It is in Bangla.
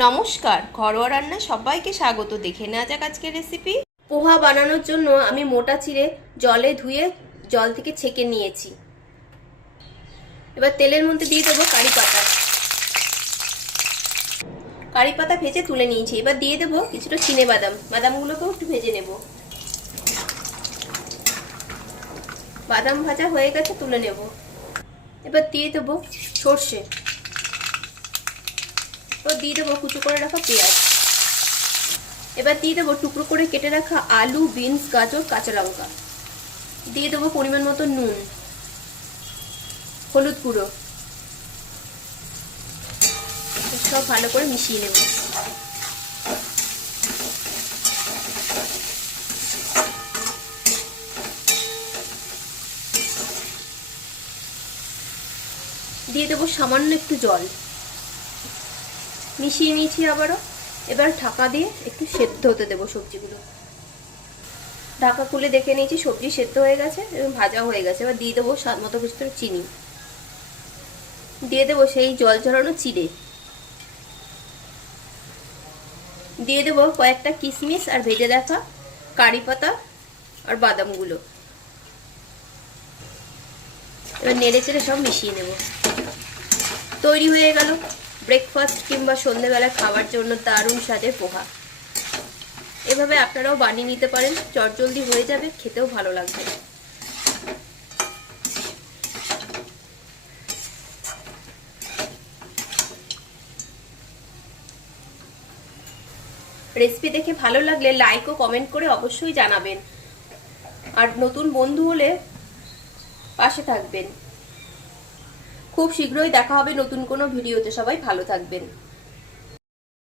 নমস্কার, ঘরোয়া রান্না সবাইকে স্বাগত। দেখে নেওয়া যাক আজকের রেসিপি পোহা বানানোর জন্য আমি মোটা চিড়ে জলে ধুয়ে জল থেকে ছেঁকে নিয়েছি। এবার তেলের মধ্যে দিয়ে দেবো কারি পাতা। কারি পাতা ভেজে তুলে নিয়েছি। এবার দিয়ে দেবো কিছুটা চিনে বাদাম। বাদামগুলোকেও একটু ভেজে নেব। বাদাম ভাজা হয়ে গেছে, তুলে নেব। এবার দিয়ে দেবো সর্ষে। এবার দিয়ে দেবো কুচো করে রাখা পেঁয়াজ। এবার দিয়ে দেবো টুকরো করে কেটে রাখা আলু, বিনস, গাজর, কাঁচা লঙ্কা। দিয়ে দেবো পরিমাণ মতো নুন, হলুদ গুঁড়ো। সব ভালো করে মিশিয়ে নেব। দিয়ে দেবো সামান্য একটু জল। মিশিয়ে নিয়েছি আবারও এবার ঢাকা দিয়ে একটু সেদ্ধ হতে দেবো সবজিগুলো। ঢাকা খুলে দেখে নিয়েছি, সবজি সেদ্ধ হয়ে গেছে এবং ভাজা হয়ে গেছে। এবার দিয়ে দেবো স্বাদ মতো কিছু চিনি। দিয়ে দেবো সেই জল ঝরানো চিড়ে। দিয়ে দেবো কয়েকটা কিশমিশ আর ভেজে রাখা কারি পাতা আর বাদামগুলো। এবার নেড়ে চেড়ে সব মিশিয়ে নেব। তৈরি হয়ে গেল। ব্রেকফাস্ট কিংবা সন্ধেবেলা খাওয়ার জন্য দারুণ স্বাদের পোহা। এভাবে আপনারাও বানিয়ে নিতে পারেন, চটজলদি হয়ে যাবে, খেতেও ভালো লাগবে। রেসিপি দেখে ভালো লাগলে লাইক ও কমেন্ট করে অবশ্যই জানাবেন। আর নতুন বন্ধু হলে পাশে থাকবেন। খুব শীঘ্রই দেখা হবে নতুন কোনো ভিডিওতে। সবাই ভালো থাকবেন।